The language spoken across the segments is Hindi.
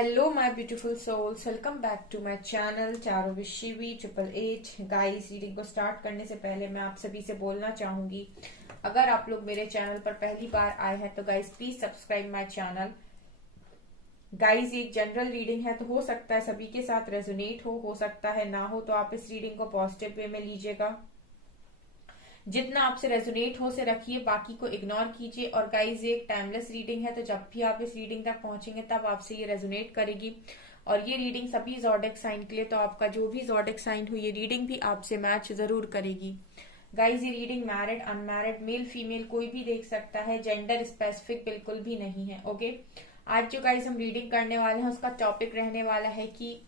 Hello my beautiful souls, welcome back to my channel चारों विशिवी 888। गाइस, रीडिंग को स्टार्ट करने से पहले मैं आप सभी से बोलना चाहूंगी, अगर आप लोग मेरे चैनल पर पहली बार आए हैं तो guys please subscribe my channel. Guys, ये एक जनरल रीडिंग है तो हो सकता है सभी के साथ रेजोनेट हो सकता है ना हो, तो आप इस रीडिंग को पॉजिटिव वे में लीजिएगा। जितना आपसे रेजोनेट हो से रखिए, बाकी को इग्नोर कीजिए। और गाइज, ये एक टाइमलेस रीडिंग है तो जब भी आप इस रीडिंग तक पहुंचेंगे तब आपसे ये रेजोनेट करेगी। और ये रीडिंग सभी ज़ोडिक साइन के लिए, तो आपका जो भी ज़ोडिक साइन हो ये रीडिंग भी आपसे मैच जरूर करेगी। गाइज, ये reading married unmarried male female कोई भी देख सकता है, जेंडर स्पेसिफिक बिल्कुल भी नहीं है। ओके, आज जो गाइज हम रीडिंग करने वाले हैं उसका टॉपिक रहने वाला है कि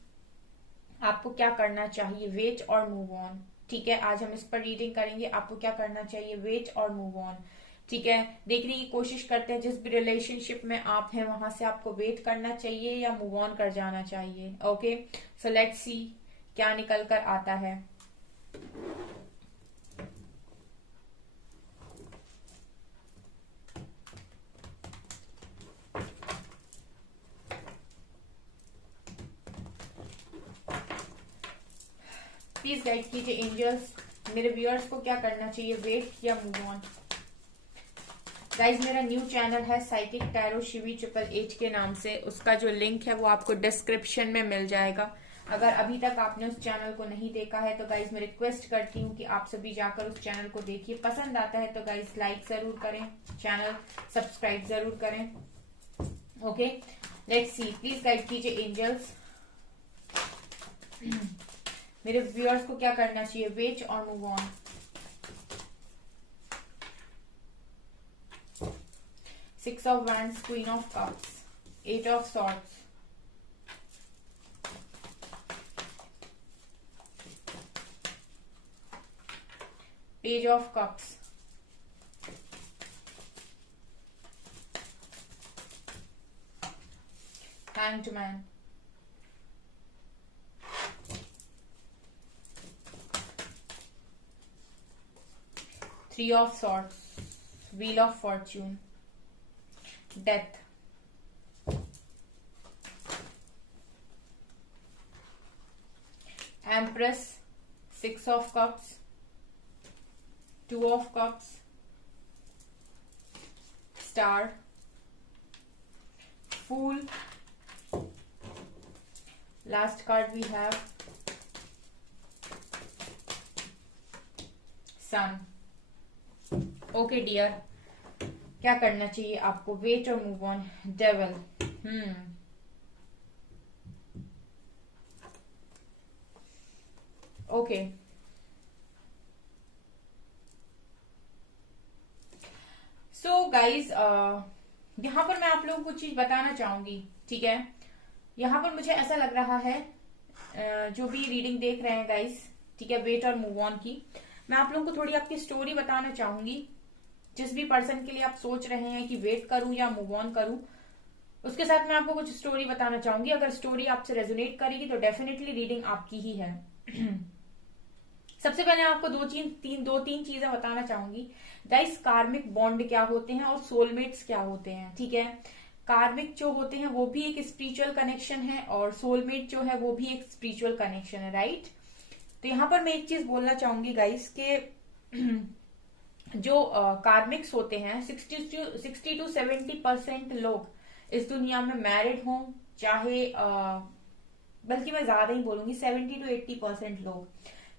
आपको क्या करना चाहिए, वेट और मूव ऑन। ठीक है, आज हम इस पर रीडिंग करेंगे, आपको क्या करना चाहिए, वेट और मूव ऑन। ठीक है, देखने की कोशिश करते हैं जिस भी रिलेशनशिप में आप हैं वहां से आपको वेट करना चाहिए या मूव ऑन कर जाना चाहिए। ओके, सो लेट्स सी क्या निकल कर आता है। प्लीज गाइड कीजिए एंजल्स, मेरे व्यूअर्स को क्या करना चाहिए, वेट या मूव ऑन। गाइज, मेरा न्यू चैनल है साइकिक टैरो शिवी 888 के नाम से, उसका जो लिंक है वो आपको डिस्क्रिप्शन में मिल जाएगा। अगर अभी तक आपने उस चैनल को नहीं देखा है तो गाइज मैं रिक्वेस्ट करती हूँ कि आप सभी जाकर उस चैनल को देखिए। पसंद आता है तो गाइज लाइक जरूर करें, चैनल सब्सक्राइब जरूर करें। Okay, let's see, please guide कीजिए एंजल्स, मेरे व्यूअर्स को क्या करना चाहिए, वेट और move on. Six of Wands, Queen of Cups, Eight of Swords, Page of Cups, Hanged Man, Three of Swords, Wheel of Fortune, Death, Empress, Six of Cups, Two of Cups, Star, Fool. Last card we have Sun. Okay dear, क्या करना चाहिए आपको, वेट और move on. Devil, okay, so guys यहाँ पर मैं आप लोगों को कुछ चीज बताना चाहूंगी। ठीक है, यहाँ पर मुझे ऐसा लग रहा है, जो भी रीडिंग देख रहे हैं गाइज, ठीक है, वेट और मूव ऑन की, मैं आप लोगों को थोड़ी आपकी स्टोरी बताना चाहूंगी। जिस भी पर्सन के लिए आप सोच रहे हैं कि वेट करूं या मूव ऑन करूं, उसके साथ मैं आपको कुछ स्टोरी बताना चाहूंगी। अगर स्टोरी आपसे रेजोनेट करेगी तो डेफिनेटली रीडिंग आपकी ही है। सबसे पहले आपको दो तीन चीजें बताना चाहूंगी गाइस। कार्मिक बॉन्ड क्या होते हैं और सोलमेट्स क्या होते हैं। ठीक है, कार्मिक जो होते हैं वो भी एक स्पिरिचुअल कनेक्शन है और सोलमेट जो है वो भी एक स्पिरिचुअल कनेक्शन है, राइट। तो यहाँ पर मैं एक चीज बोलना चाहूंगी गाइस के जो कार्मिक्स होते हैं 60 to 70% लोग इस दुनिया में मैरिड हों, चाहे बल्कि मैं ज्यादा ही बोलूंगी 70 to 80% लोग,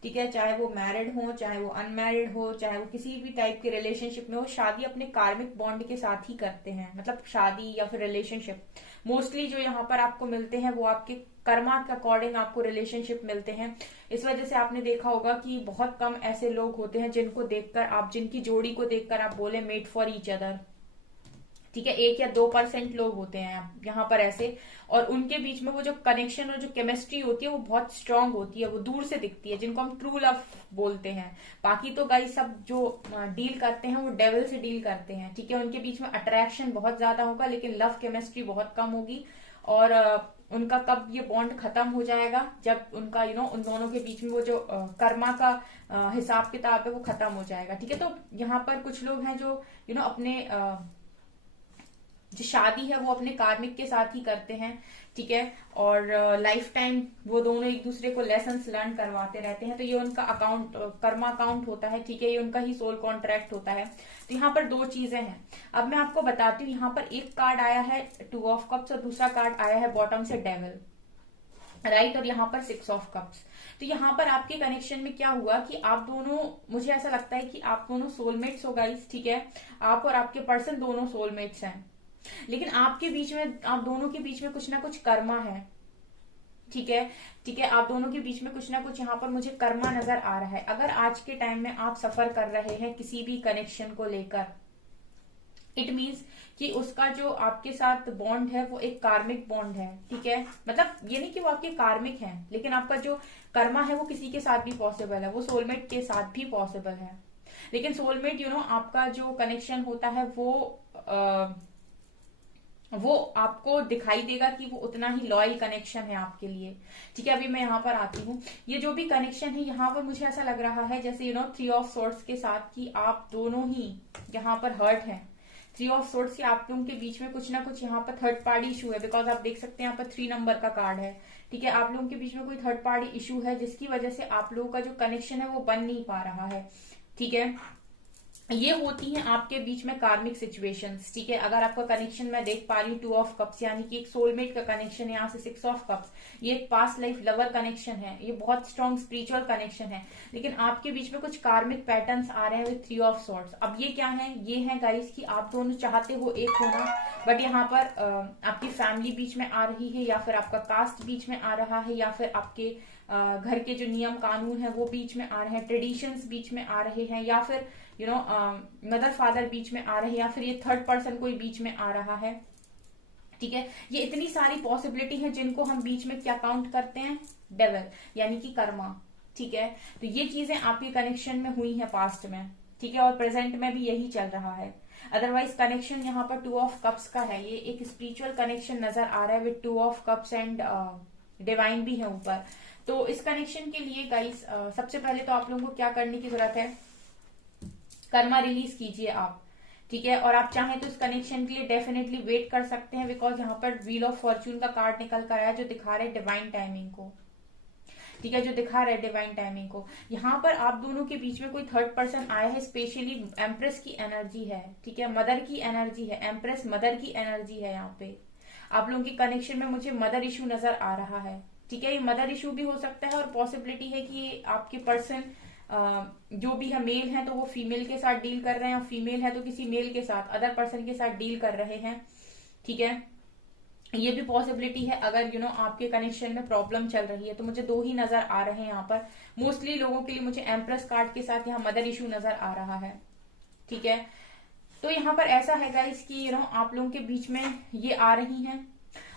ठीक है, चाहे वो मैरिड हो, चाहे वो अनमैरिड हो, चाहे वो किसी भी टाइप के रिलेशनशिप में हो, शादी अपने कार्मिक बॉन्ड के साथ ही करते हैं। मतलब शादी या फिर रिलेशनशिप मोस्टली जो यहाँ पर आपको मिलते हैं वो आपके कर्मा के अकॉर्डिंग आपको रिलेशनशिप मिलते हैं। इस वजह से आपने देखा होगा कि बहुत कम ऐसे लोग होते हैं जिनको देखकर आप, जिनकी जोड़ी को देखकर आप बोले मेड फॉर ईच अदर। ठीक है, 1 या 2% लोग होते हैं यहाँ पर ऐसे, और उनके बीच में वो जो कनेक्शन और जो केमिस्ट्री होती है वो बहुत स्ट्रांग होती है, वो दूर से दिखती है, जिनको हम ट्रू लव बोलते हैं। बाकी तो गाइस सब जो डील करते हैं वो डेविल से डील करते हैं। ठीक है, उनके बीच में अट्रैक्शन बहुत ज्यादा होगा लेकिन लव केमिस्ट्री बहुत कम होगी। और उनका कब ये बॉन्ड खत्म हो जाएगा, जब उनका उन दोनों के बीच में वो जो कर्मा का हिसाब किताब है वो खत्म हो जाएगा। ठीक है, तो यहाँ पर कुछ लोग हैं जो अपने जो शादी है वो अपने कार्मिक के साथ ही करते हैं, ठीक है। और लाइफ टाइम वो दोनों एक दूसरे को लेसन्स लर्न करवाते रहते हैं। तो ये उनका अकाउंट, कर्मा अकाउंट होता है, ठीक है। ये उनका ही सोल कॉन्ट्रैक्ट होता है। तो यहाँ पर दो चीजें हैं। अब मैं आपको बताती हूँ, यहाँ पर एक कार्ड आया है 2 ऑफ कप्स और दूसरा कार्ड आया है बॉटम से डेविल, राइट। और यहाँ पर 6 ऑफ कप्स। तो यहाँ पर आपके कनेक्शन में क्या हुआ कि आप दोनों, मुझे ऐसा लगता है कि आप दोनों सोलमेट्स हो गाइस, ठीक है। आप और आपके पर्सन दोनों सोलमेट्स हैं, लेकिन आपके बीच में, आप दोनों के बीच में कुछ ना कुछ कर्मा है, ठीक है, ठीक है। आप दोनों के बीच में कुछ ना कुछ यहाँ पर मुझे कर्मा नजर आ रहा है। अगर आज के टाइम में आप सफर कर रहे हैं किसी भी कनेक्शन को लेकर, इट मीन्स कि उसका जो आपके साथ बॉन्ड है वो एक कार्मिक बॉन्ड है, ठीक है। मतलब ये नहीं कि वो आपके कार्मिक हैं, लेकिन आपका जो कर्मा है वो किसी के साथ भी पॉसिबल है, वो सोलमेट के साथ भी पॉसिबल है। लेकिन सोलमेट आपका जो कनेक्शन होता है वो आपको दिखाई देगा कि वो उतना ही लॉयल कनेक्शन है आपके लिए, ठीक है। अभी मैं यहाँ पर आती हूँ, ये जो भी कनेक्शन है यहाँ पर मुझे ऐसा लग रहा है जैसे 3 ऑफ सोर्ट्स के साथ कि आप दोनों ही यहाँ पर हर्ट हैं। 3 ऑफ सोर्ट्स से आप लोगों के बीच में कुछ ना कुछ यहाँ पर थर्ड पार्टी इशू है, बिकॉज आप देख सकते हैं यहाँ पर 3 नंबर का कार्ड है, ठीक है। आप लोगों के बीच में कोई थर्ड पार्टी इशू है जिसकी वजह से आप लोगों का जो कनेक्शन है वो बन नहीं पा रहा है, ठीक है। ये होती हैं आपके बीच में कार्मिक सिचुएशंस, ठीक है। अगर आपका कनेक्शन मैं देख पा रही हूँ 2 ऑफ कप्स, यानी कि एक सोलमेट का कनेक्शन है, यहाँ से 6 ऑफ कप्स, ये एक पास्ट लाइफ लवर कनेक्शन है, ये बहुत स्ट्रॉन्ग स्पिरिचुअल कनेक्शन है। लेकिन आपके बीच में कुछ कार्मिक पैटर्न्स आ रहे हैं विद 3 ऑफ सॉर्ट्स। अब ये क्या है, ये है गाइस कि आप दोनों चाहते हो एक होना, बट यहाँ पर आपकी फैमिली बीच में आ रही है, या फिर आपका कास्ट बीच में आ रहा है, या फिर आपके घर के जो नियम कानून है वो बीच में आ रहे हैं, ट्रेडिशंस बीच में आ रहे हैं, या फिर मदर फादर बीच में आ रहे हैं, या फिर ये थर्ड पर्सन कोई बीच में आ रहा है, ठीक है। ये इतनी सारी पॉसिबिलिटी है जिनको हम बीच में क्या काउंट करते हैं, डेविल, यानी कि कर्मा, ठीक है। तो ये चीजें आपके कनेक्शन में हुई है पास्ट में, ठीक है, और प्रेजेंट में भी यही चल रहा है। अदरवाइज कनेक्शन यहाँ पर 2 ऑफ कप्स का है, ये एक स्पिरिचुअल कनेक्शन नजर आ रहा है with 2 of cups and divine भी है ऊपर। तो इस कनेक्शन के लिए गाइस सबसे पहले तो आप लोगों को क्या करने की जरूरत है, कर्मा रिलीज कीजिए आप, ठीक है। और आप चाहें तो इस कनेक्शन के लिए डेफिनेटली वेट कर सकते हैं, बिकॉज यहाँ पर व्हील ऑफ फॉर्च्यून का कार्ड निकल कर आया जो दिखा रहे डिवाइन टाइमिंग को, ठीक है, जो दिखा रहे डिवाइन टाइमिंग को। यहाँ पर आप दोनों के बीच में कोई थर्ड पर्सन आया है, स्पेशली एम्प्रेस की एनर्जी है, ठीक है, मदर की एनर्जी है, एम्प्रेस मदर की एनर्जी है। यहाँ पे आप लोगों के कनेक्शन में मुझे मदर इशू नजर आ रहा है, ठीक है। ये मदर इशू भी हो सकता है, और पॉसिबिलिटी है कि आपके पर्सन जो भी है मेल है तो वो फीमेल के साथ डील कर रहे हैं, और फीमेल है तो किसी मेल के साथ, अदर पर्सन के साथ डील कर रहे हैं, ठीक है। ये भी पॉसिबिलिटी है। अगर आपके कनेक्शन में प्रॉब्लम चल रही है, तो मुझे 2 ही नजर आ रहे हैं यहाँ पर। मोस्टली लोगों के लिए मुझे एम्प्रेस कार्ड के साथ यहाँ मदर इशू नजर आ रहा है, ठीक है। तो यहाँ पर ऐसा है गाइस कि आप लोगों के बीच में ये आ रही हैं,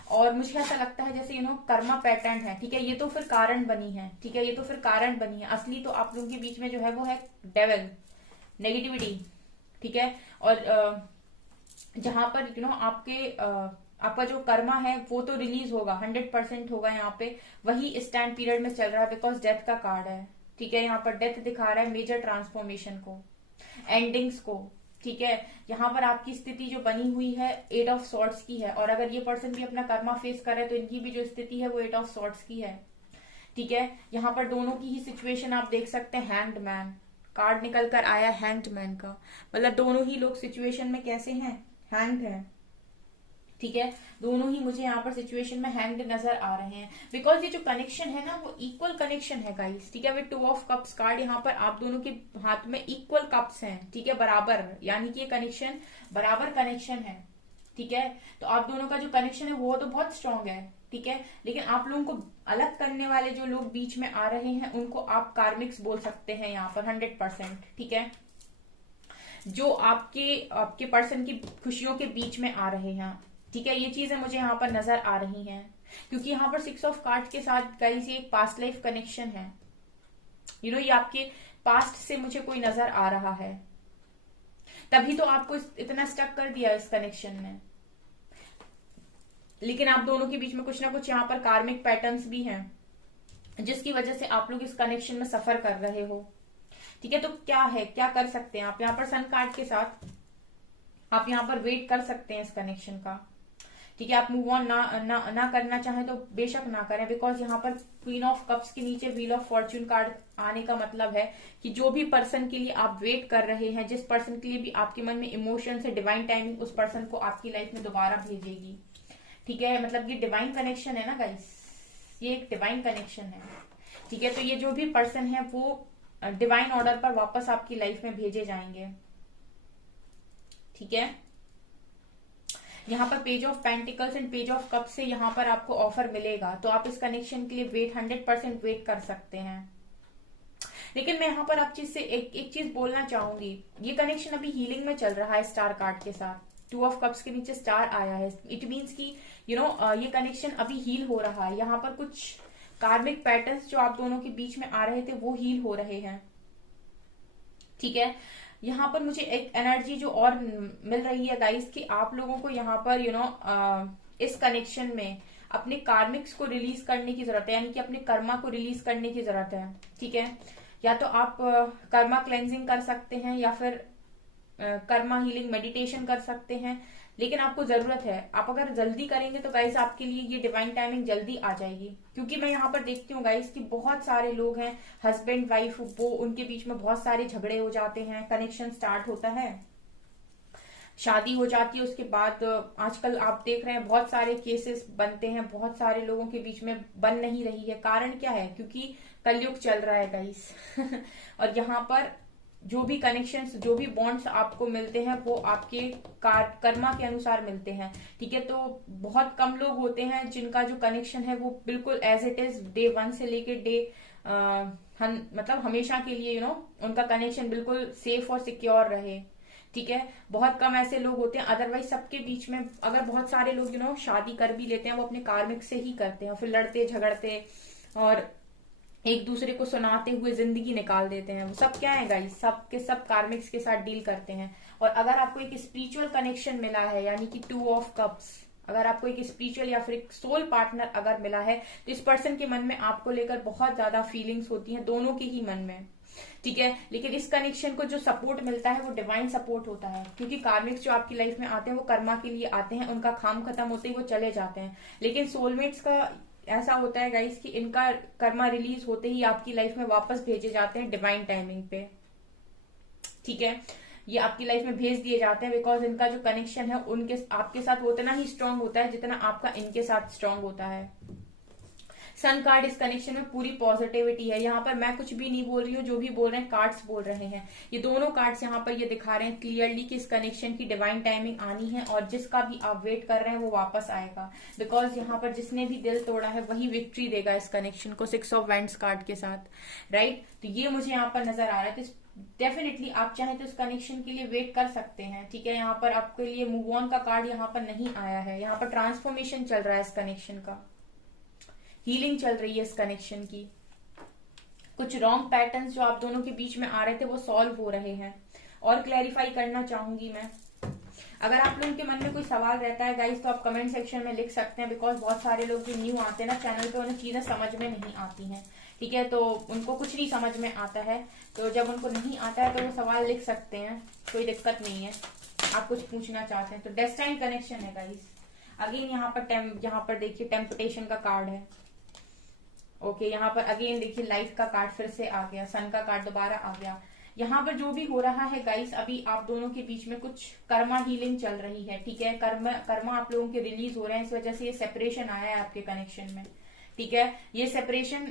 और मुझे ऐसा लगता है जैसे कर्मा पैटर्न है, ठीक है। ये तो फिर कारण बनी है, ठीक है, ये तो फिर कारण बनी है। असली तो आप लोगों के बीच में जो है वो है डेविल, नेगेटिविटी, ठीक है। और जहां पर आपका जो कर्मा है वो तो रिलीज होगा, 100% होगा। यहाँ पे वही स्टैंड पीरियड में चल रहा है, बिकॉज डेथ का कार्ड है, ठीक है। यहाँ पर डेथ दिखा रहा है, मेजर ट्रांसफॉर्मेशन को, एंडिंग्स को, ठीक है। यहाँ पर आपकी स्थिति जो बनी हुई है 8 ऑफ सॉर्ट्स की है, और अगर ये पर्सन भी अपना कर्मा फेस कर रहे हैं तो इनकी भी जो स्थिति है वो 8 ऑफ सॉर्ट्स की है, ठीक है। यहाँ पर दोनों की ही सिचुएशन आप देख सकते हैं, हैंग्ड मैन कार्ड निकल कर आया, हैंग्ड मैन का मतलब दोनों ही लोग सिचुएशन में कैसे हैं, हैंग्ड है, ठीक है। दोनों ही मुझे यहाँ पर सिचुएशन में हैंग्ड नजर आ रहे हैं, बिकॉज ये जो कनेक्शन है ना वो इक्वल कनेक्शन है गाइस, ठीक है। विद 2 ऑफ कप्स कार्ड यहाँ पर आप दोनों के हाथ में इक्वल कप्स हैं, ठीक है, बराबर, यानी कि ये कनेक्शन बराबर कनेक्शन है, ठीक है। तो आप दोनों का जो कनेक्शन है वो तो बहुत स्ट्रांग है, ठीक है। लेकिन आप लोगों को अलग करने वाले जो लोग बीच में आ रहे हैं उनको आप कार्मिक्स बोल सकते हैं यहाँ पर 100%, ठीक है। जो आपके पर्सन की खुशियों के बीच में आ रहे हैं, ठीक है। ये चीजें मुझे यहाँ पर नजर आ रही हैं, क्योंकि यहाँ पर 6 ऑफ कार्ड के साथ गाइस ये एक पास्ट लाइफ कनेक्शन है, ये आपके पास्ट से मुझे कोई नजर आ रहा है, तभी तो आपको इतना स्टक कर दिया इस कनेक्शन ने। लेकिन आप दोनों के बीच में कुछ ना कुछ यहाँ पर कार्मिक पैटर्न्स भी हैं, जिसकी वजह से आप लोग इस कनेक्शन में सफर कर रहे हो, ठीक है। तो क्या है, क्या कर सकते हैं आप यहाँ पर सन कार्ड के साथ, आप यहाँ पर वेट कर सकते हैं इस कनेक्शन का। ठीक है, आप मूव ऑन ना करना चाहें तो बेशक ना करें, बिकॉज यहाँ पर क्वीन ऑफ कप्स के नीचे व्हील ऑफ फॉर्च्यून कार्ड आने का मतलब है कि जो भी पर्सन के लिए आप वेट कर रहे हैं, जिस पर्सन के लिए भी आपके मन में इमोशंस है, डिवाइन टाइमिंग उस पर्सन को आपकी लाइफ में दोबारा भेजेगी। ठीक है, मतलब ये डिवाइन कनेक्शन है ना गाइस, ये एक डिवाइन कनेक्शन है। ठीक है, तो ये जो भी पर्सन है वो डिवाइन ऑर्डर पर वापस आपकी लाइफ में भेजे जाएंगे। ठीक है, यहाँ पर page of pentacles and page of cup से यहाँ पर आपको ऑफर मिलेगा, तो आप इस कनेक्शन के लिए 100% वेट कर सकते हैं। लेकिन मैं यहाँ पर आप चीज से एक चीज बोलना चाहूंगी, ये कनेक्शन अभी हीलिंग में चल रहा है स्टार कार्ड के साथ। 2 ऑफ कप्स के नीचे स्टार आया है, इट मीन्स की ये कनेक्शन अभी हील हो रहा है। यहाँ पर कुछ कार्मिक पैटर्न्स जो आप दोनों के बीच में आ रहे थे वो हील हो रहे हैं। ठीक है, यहाँ पर मुझे एक एनर्जी जो और मिल रही है गाइस कि आप लोगों को यहाँ पर इस कनेक्शन में अपने कार्मिक्स को रिलीज करने की जरूरत है, यानी कि अपने कर्मा को रिलीज करने की जरूरत है। ठीक है, या तो आप कर्मा क्लेंजिंग कर सकते हैं या फिर कर्मा हीलिंग मेडिटेशन कर सकते हैं, लेकिन आपको जरूरत है, आप अगर जल्दी करेंगे तो गाइस आपके लिए ये डिवाइन टाइमिंग जल्दी आ जाएगी। क्योंकि मैं यहाँ पर देखती हूँ गाइस कि बहुत सारे लोग हैं, हस्बैंड वाइफ, वो उनके बीच में बहुत सारे झगड़े हो जाते हैं, कनेक्शन स्टार्ट होता है, शादी हो जाती है, उसके बाद आजकल आप देख रहे हैं बहुत सारे केसेस बनते हैं, बहुत सारे लोगों के बीच में बन नहीं रही है। कारण क्या है? क्योंकि कलयुग चल रहा है गाइस और यहाँ पर जो भी कनेक्शंस, जो भी बॉन्ड्स आपको मिलते हैं वो आपके कर्मा के अनुसार मिलते हैं। ठीक है, तो बहुत कम लोग होते हैं जिनका जो कनेक्शन है वो बिल्कुल एज इट इज डे 1 से लेके डे मतलब हमेशा के लिए उनका कनेक्शन बिल्कुल सेफ और सिक्योर रहे। ठीक है, बहुत कम ऐसे लोग होते हैं, अदरवाइज सबके बीच में अगर बहुत सारे लोग शादी कर भी लेते हैं वो अपने कार्मिक से ही करते हैं, फिर लड़ते झगड़ते और एक दूसरे को सुनाते हुए जिंदगी निकाल देते हैं। वो सब क्या है गाइस, सब के सब कार्मिक्स के साथ डील करते हैं। और अगर आपको एक स्पिरिचुअल कनेक्शन मिला है, यानी कि 2 ऑफ कप्स, अगर आपको एक स्पिरिचुअल या फिर एक सोल पार्टनर अगर मिला है, तो इस पर्सन के मन में आपको लेकर बहुत ज्यादा फीलिंग्स होती हैं, दोनों के ही मन में। ठीक है, लेकिन इस कनेक्शन को जो सपोर्ट मिलता है वो डिवाइन सपोर्ट होता है, क्योंकि कार्मिक्स जो आपकी लाइफ में आते हैं वो कर्मा के लिए आते हैं, उनका काम खत्म होते ही वो चले जाते हैं। लेकिन सोलमेट्स का ऐसा होता है गाइस कि इनका कर्मा रिलीज होते ही आपकी लाइफ में वापस भेजे जाते हैं डिवाइन टाइमिंग पे। ठीक है, ये आपकी लाइफ में भेज दिए जाते हैं बिकॉज इनका जो कनेक्शन है उनके आपके साथ उतना ही स्ट्रांग होता है जितना आपका इनके साथ स्ट्रांग होता है। सन कार्ड इस कनेक्शन में पूरी पॉजिटिविटी है। यहाँ पर मैं कुछ भी नहीं बोल रही हूँ, जो भी बोल रहे हैं कार्ड्स बोल रहे हैं। ये दोनों कार्ड्स यहाँ पर ये दिखा रहे हैं क्लियरली कि इस कनेक्शन की डिवाइन टाइमिंग आनी है और जिसका भी आप वेट कर रहे हैं वो वापस आएगा। बिकॉज यहाँ पर जिसने भी दिल तोड़ा है वही विक्ट्री देगा इस कनेक्शन को 6 ऑफ वैंड्स कार्ड के साथ, राइट। तो ये मुझे यहाँ पर नजर आ रहा है। तो डेफिनेटली आप चाहें तो इस कनेक्शन के लिए वेट कर सकते हैं। ठीक है, यहाँ पर आपके लिए मूव ऑन का कार्ड यहाँ पर नहीं आया है, यहाँ पर ट्रांसफॉर्मेशन चल रहा है इस कनेक्शन का, हीलिंग चल रही है इस कनेक्शन की। कुछ रॉन्ग पैटर्न्स जो आप दोनों के बीच में आ रहे थे वो सॉल्व हो रहे हैं। और क्लैरिफाई करना चाहूंगी मैं, अगर आप लोगों के मन में कोई सवाल रहता है गाइस तो आप कमेंट सेक्शन में लिख सकते हैं। बिकॉज बहुत सारे लोग जो न्यू आते हैं ना चैनल पे, उन्हें चीजें समझ में नहीं आती हैं। ठीक है, तो उनको कुछ नहीं समझ में आता है, तो जब उनको नहीं आता है तो वो सवाल लिख सकते हैं, कोई दिक्कत नहीं है। आप कुछ पूछना चाहते हैं तो डेस्टाइन कनेक्शन है गाइस। अगेन यहाँ पर देखिए टेम्पटेशन का कार्ड है। ओके, यहाँ पर अगेन देखिए लाइफ का कार्ड फिर से आ गया, सन का कार्ड दोबारा आ गया। यहाँ पर जो भी हो रहा है गाइस, अभी आप दोनों के बीच में कुछ कर्मा हीलिंग चल रही है। ठीक है, कर्मा आप लोगों के रिलीज हो रहे हैं, इस वजह से ये सेपरेशन आया है आपके कनेक्शन में। ठीक है, ये सेपरेशन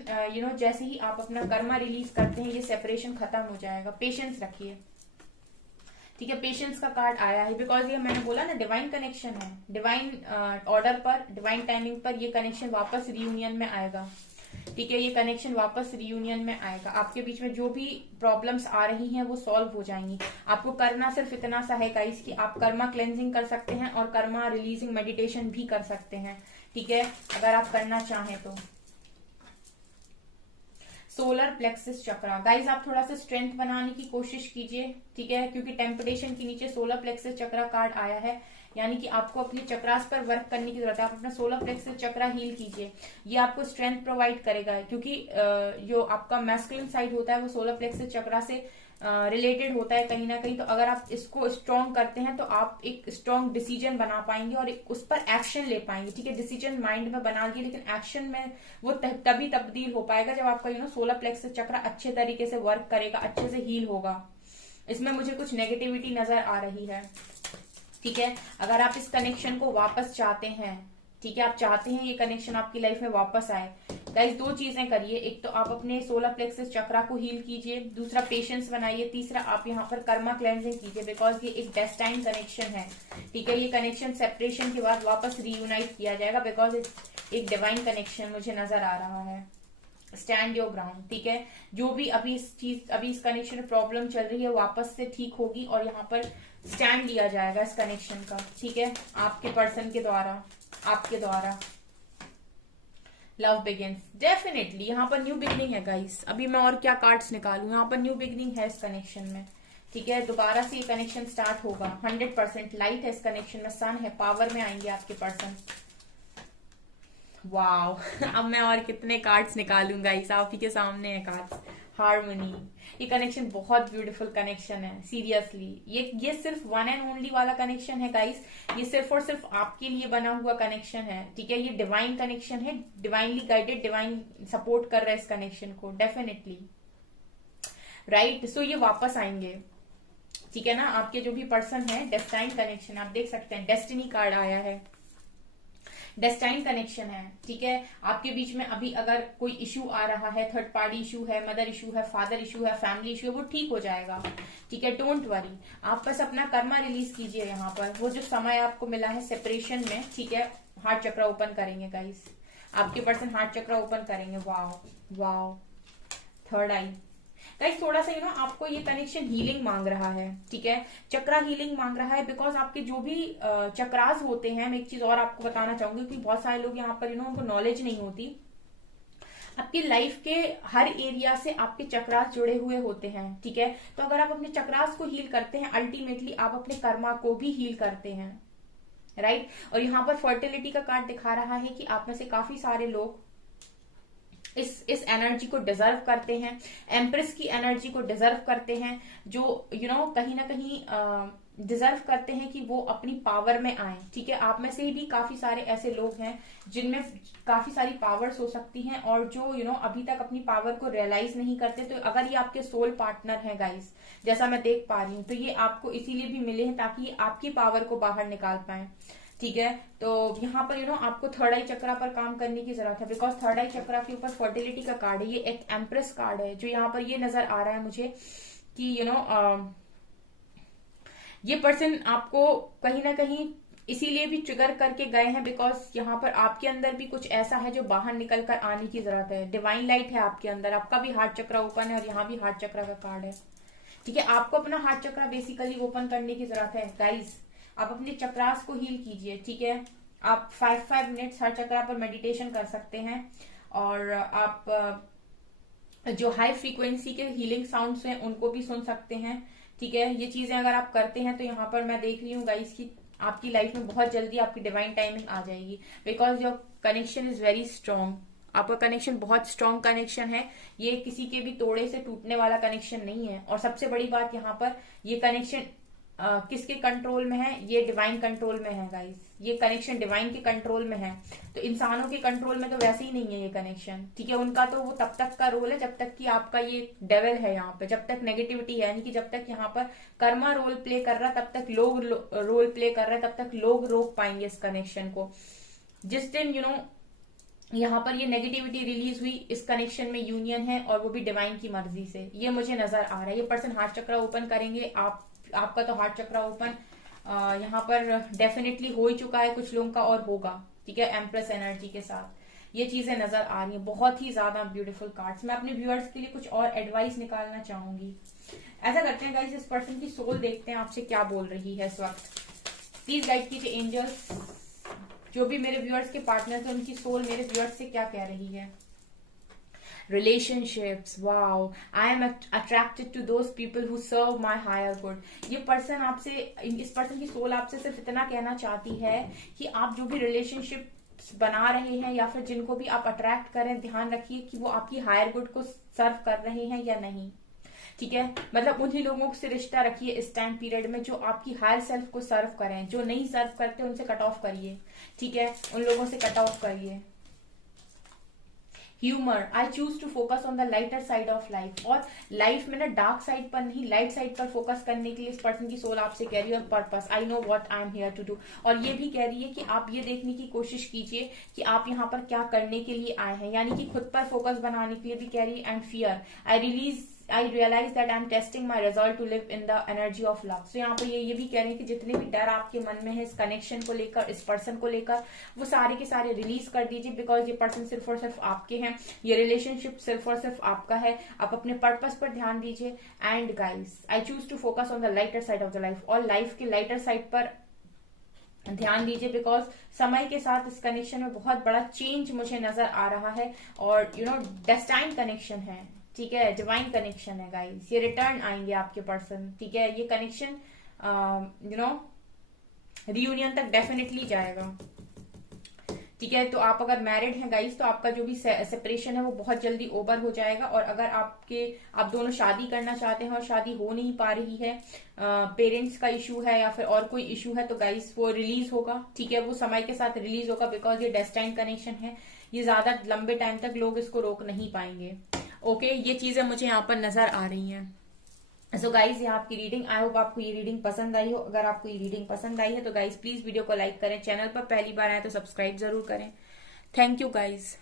जैसे ही आप अपना कर्मा रिलीज करते हैं ये सेपरेशन खत्म हो जाएगा। पेशेंस रखिए। ठीक है, पेशेंस का कार्ड आया है बिकॉज ये मैंने बोला ना डिवाइन कनेक्शन है, डिवाइन ऑर्डर पर, डिवाइन टाइमिंग पर ये कनेक्शन वापस रियूनियन में आएगा। ठीक है, ये कनेक्शन वापस रियूनियन में आएगा। आपके बीच में जो भी प्रॉब्लम्स आ रही हैं वो सॉल्व हो जाएंगी। आपको करना सिर्फ इतना सा है गाइस कि आप कर्मा क्लेंजिंग कर सकते हैं और कर्मा रिलीजिंग मेडिटेशन भी कर सकते हैं। ठीक है, अगर आप करना चाहें तो। सोलर प्लेक्सिस चक्रा गाइस, आप थोड़ा सा स्ट्रेंथ बनाने की कोशिश कीजिए। ठीक है, क्योंकि टेम्पटेशन के नीचे सोलर प्लेक्सिस चक्रा कार्ड आया है, यानी कि आपको अपने चक्रास पर वर्क करने की जरूरत है। आप अपना सोलर प्लेक्सिस चक्रा हील कीजिए, ये आपको स्ट्रेंथ प्रोवाइड करेगा। क्योंकि जो आपका मैस्कुलिन साइड होता है वो सोलर प्लेक्सिस चक्रा से रिलेटेड होता है कहीं ना कहीं। तो अगर आप इसको स्ट्रॉन्ग करते हैं तो आप एक स्ट्रॉन्ग डिसीजन बना पाएंगे और उस पर एक्शन ले पाएंगे। ठीक है, डिसीजन माइंड में बना लिया, लेकिन एक्शन में वो तभी तब्दील हो पाएगा जब आपका सोलर प्लेक्सस चक्र अच्छे तरीके से वर्क करेगा, अच्छे से हील होगा। इसमें मुझे कुछ नेगेटिविटी नजर आ रही है। ठीक है, अगर आप इस कनेक्शन को वापस चाहते हैं, ठीक है, आप चाहते हैं ये कनेक्शन आपकी लाइफ में वापस आए, गाइस दो चीजें करिए। एक तो आप अपने सोलर प्लेक्सस चक्रा को हील कीजिए, दूसरा पेशेंस बनाइए, तीसरा आप यहाँ पर कर्मा क्लेंजिंग कीजिए, बिकॉज ये एक डेस्टाइन कनेक्शन है। ठीक है, ये कनेक्शन सेपरेशन के बाद वापस रीयूनाइट किया जाएगा, बिकॉज एक डिवाइन कनेक्शन मुझे नजर आ रहा है। Stand your ground. ठीक है, जो भी अभी इस कनेक्शन में प्रॉब्लम चल रही है वापस से ठीक होगी और यहाँ पर स्टैंड लिया जाएगा इस कनेक्शन का। ठीक है, आपके पर्सन के द्वारा, आपके द्वारा। लव बिगिंस, डेफिनेटली यहाँ पर न्यू बिगिनिंग है गाइस। अभी मैं और क्या कार्ड्स निकालूं, यहाँ पर न्यू बिगिनिंग है इस कनेक्शन में। ठीक है, दोबारा से ये कनेक्शन स्टार्ट होगा। 100% लाइट है इस कनेक्शन में, सन है, पावर में आएंगे आपके पर्सन। वाओ अब मैं और कितने कार्ड्स निकालूं गाइस, आप ही के सामने है कार्ड्स। हार्मनी, ये कनेक्शन बहुत ब्यूटीफुल कनेक्शन है, सीरियसली। ये सिर्फ वन एंड ओनली वाला कनेक्शन है गाइस, ये सिर्फ और सिर्फ आपके लिए बना हुआ कनेक्शन है। ठीक है, ये डिवाइन कनेक्शन है, डिवाइनली गाइडेड, डिवाइन सपोर्ट कर रहा है इस कनेक्शन को, डेफिनेटली। राइट, सो ये वापस आएंगे। ठीक है ना, आपके जो भी पर्सन है, डेस्टाइन कनेक्शन, आप देख सकते हैं डेस्टिनी कार्ड आया है, डेस्टाइन कनेक्शन है। ठीक है, आपके बीच में अभी अगर कोई इशू आ रहा है, थर्ड पार्टी इशू है, मदर इशू है, फादर इशू है, फैमिली इशू है, वो ठीक हो जाएगा। ठीक है, डोंट वरी, आप बस अपना कर्मा रिलीज कीजिए। यहाँ पर वो जो समय आपको मिला है सेपरेशन में, ठीक है, हार्ट चक्र ओपन करेंगे गाइस, आपके पर्सन हार्ट चक्र ओपन करेंगे। वाओ वाओ, थर्ड आई गाइस, थोड़ा सा आपको ये कनेक्शन हीलिंग मांग रहा है। ठीक है, चक्रा हीलिंग मांग रहा है, बिकॉज आपके जो भी चक्रास होते हैं, मैं एक चीज और आपको बताना चाहूंगी कि बहुत सारे लोग यहाँ पर उनको नॉलेज नहीं होती। आपकी लाइफ के हर एरिया से आपके चक्रास जुड़े हुए होते हैं। ठीक है, तो अगर आप अपने चक्रास को हील करते हैं, अल्टीमेटली आप अपने कर्मा को भी हील करते हैं। राइट, और यहाँ पर फर्टिलिटी का कार्ड दिखा रहा है कि आप में से काफी सारे लोग इस एनर्जी को डिजर्व करते हैं, एम्प्रेस की एनर्जी को डिजर्व करते हैं, जो कहीं ना कहीं डिजर्व करते हैं कि वो अपनी पावर में आए। ठीक है, आप में से भी काफी सारे ऐसे लोग हैं जिनमें काफी सारी पावर्स हो सकती हैं और जो अभी तक अपनी पावर को रियलाइज नहीं करते। तो अगर ये आपके सोल पार्टनर हैं गाइस, जैसा मैं देख पा रही हूँ, तो ये आपको इसीलिए भी मिले हैं ताकि ये आपकी पावर को बाहर निकाल पाए। ठीक है, तो यहाँ पर आपको थर्ड आई चक्रा पर काम करने की जरूरत है, बिकॉज थर्ड आई चक्रा के ऊपर फर्टिलिटी का कार्ड है। ये एक एम्प्रेस कार्ड है, जो यहाँ पर ये नजर आ रहा है मुझे कि ये पर्सन आपको कहीं ना कहीं इसीलिए भी ट्रिगर करके गए हैं, बिकॉज यहाँ पर आपके अंदर भी कुछ ऐसा है जो बाहर निकल कर आने की जरूरत है। डिवाइन लाइट है आपके अंदर, आपका भी हार्ट चक्रा ओपन है और यहाँ भी हार्ट चक्रा का कार्ड है। ठीक है, आपको अपना हार्ट चक्रा बेसिकली ओपन करने की जरूरत है गाइस। आप अपने चक्रास को हील कीजिए। ठीक है, आप 5 मिनट्स हर चक्रा पर मेडिटेशन कर सकते हैं और आप जो हाई फ्रीक्वेंसी के हीलिंग साउंड्स हैं उनको भी सुन सकते हैं। ठीक है, ये चीजें अगर आप करते हैं तो यहाँ पर मैं देख रही हूँ गाइस की आपकी लाइफ में बहुत जल्दी आपकी डिवाइन टाइमिंग आ जाएगी, because your connection is very strong. आपका कनेक्शन बहुत स्ट्रॉन्ग कनेक्शन है, ये किसी के भी तोड़े से टूटने वाला कनेक्शन नहीं है। और सबसे बड़ी बात यहाँ पर, ये कनेक्शन किसके कंट्रोल में है? ये डिवाइन कंट्रोल में है गाइस। ये कनेक्शन डिवाइन के कंट्रोल में है, तो इंसानों के कंट्रोल में तो वैसे ही नहीं है ये कनेक्शन। ठीक है, उनका तो वो तब तक का रोल है जब तक कि आपका ये डेविल है यहाँ पे, जब तक नेगेटिविटी है, यानी कि जब तक यहाँ पर कर्मा रोल प्ले कर रहा तब तक लोग रोल प्ले कर रहे, तब तक लोग रोक पाएंगे इस कनेक्शन को। जिस दिन यहाँ पर ये नेगेटिविटी रिलीज हुई, इस कनेक्शन में यूनियन है और वो भी डिवाइन की मर्जी से, ये मुझे नजर आ रहा है। ये पर्सन हार्ट चक्रा ओपन करेंगे, आपका तो हार्ट चक्रा ओपन यहाँ पर डेफिनेटली हो ही चुका है, कुछ लोगों का और होगा। ठीक है, एम्प्रेस एनर्जी के साथ ये चीजें नजर आ रही हैं, बहुत ही ज्यादा ब्यूटीफुल कार्ड्स। मैं अपने व्यूअर्स के लिए कुछ और एडवाइस निकालना चाहूंगी। ऐसा करते हैं गाइस, इस पर्सन की सोल देखते हैं आपसे क्या बोल रही है इस वक्त। प्लीज गाइड कीजिए एंजल्स, जो भी मेरे व्यूअर्स के पार्टनर्स हैं उनकी सोल मेरे व्यूअर्स से क्या कह रही है। Relationships, wow, I am attracted to those people who serve my higher good. ये पर्सन आपसे, इस पर्सन की सोल आपसे सिर्फ इतना कहना चाहती है कि आप जो भी रिलेशनशिप बना रहे हैं या फिर जिनको भी आप अट्रैक्ट करें, ध्यान रखिए कि वो आपकी हायर गुड को सर्व कर रहे हैं या नहीं। ठीक है, मतलब उन्हीं लोगों से रिश्ता रखिए इस टाइम पीरियड में जो आपकी हायर सेल्फ को सर्व करें, जो नहीं सर्व करते उनसे कट ऑफ करिए, ठीक है, उन लोगों से कट ऑफ करिए। Humour, I choose to focus on the lighter side of life, और लाइफ में ना डार्क साइड पर नहीं, लाइट साइड पर फोकस करने के लिए इस पर्सन की सोल आपसे कह रही है। Purpose, I know what I am here to do, और ये भी कह रही है कि आप ये देखने की कोशिश कीजिए कि आप यहाँ पर क्या करने के लिए आए हैं, यानी कि खुद पर फोकस बनाने के लिए भी कह रही है। And fear, I realize that I'm testing my resolve to live in the energy of love. So यहाँ पे ये भी कह रहे हैं कि जितने भी डर आपके मन में है इस कनेक्शन को लेकर, इस पर्सन को लेकर, वो सारे के सारे रिलीज कर दीजिए, बिकॉज ये पर्सन सिर्फ और सिर्फ आपके हैं, ये रिलेशनशिप सिर्फ और सिर्फ आपका है। आप अपने पर्पस पर ध्यान दीजिए। And guys, I choose to focus on the lighter side of the life, और लाइफ के लाइटर साइड पर ध्यान दीजिए, बिकॉज समय के साथ इस कनेक्शन में बहुत बड़ा चेंज मुझे नजर आ रहा है, और डेस्टाइन कनेक्शन है, ठीक है, डिवाइन कनेक्शन है गाइस, ये रिटर्न आएंगे आपके पर्सन, ठीक है, ये कनेक्शन रियूनियन तक डेफिनेटली जाएगा, ठीक है। तो आप अगर मैरिड हैं गाइस, तो आपका जो भी सेपरेशन है वो बहुत जल्दी ओवर हो जाएगा, और अगर आप दोनों शादी करना चाहते हैं और शादी हो नहीं पा रही है, पेरेंट्स का इशू है या फिर और कोई इशू है, तो गाइस वो रिलीज होगा, ठीक है, वो समय के साथ रिलीज होगा, बिकॉज ये डेस्टाइन कनेक्शन है, ये ज्यादा लंबे टाइम तक लोग इसको रोक नहीं पाएंगे। ओके, ये चीजें मुझे यहाँ पर नजर आ रही हैं। सो गाइज, ये आपकी रीडिंग, आई होप आपको ये रीडिंग पसंद आई हो। अगर आपको ये रीडिंग पसंद आई है तो गाइज प्लीज वीडियो को लाइक करें, चैनल पर पहली बार आए तो सब्सक्राइब जरूर करें। Thank you guys.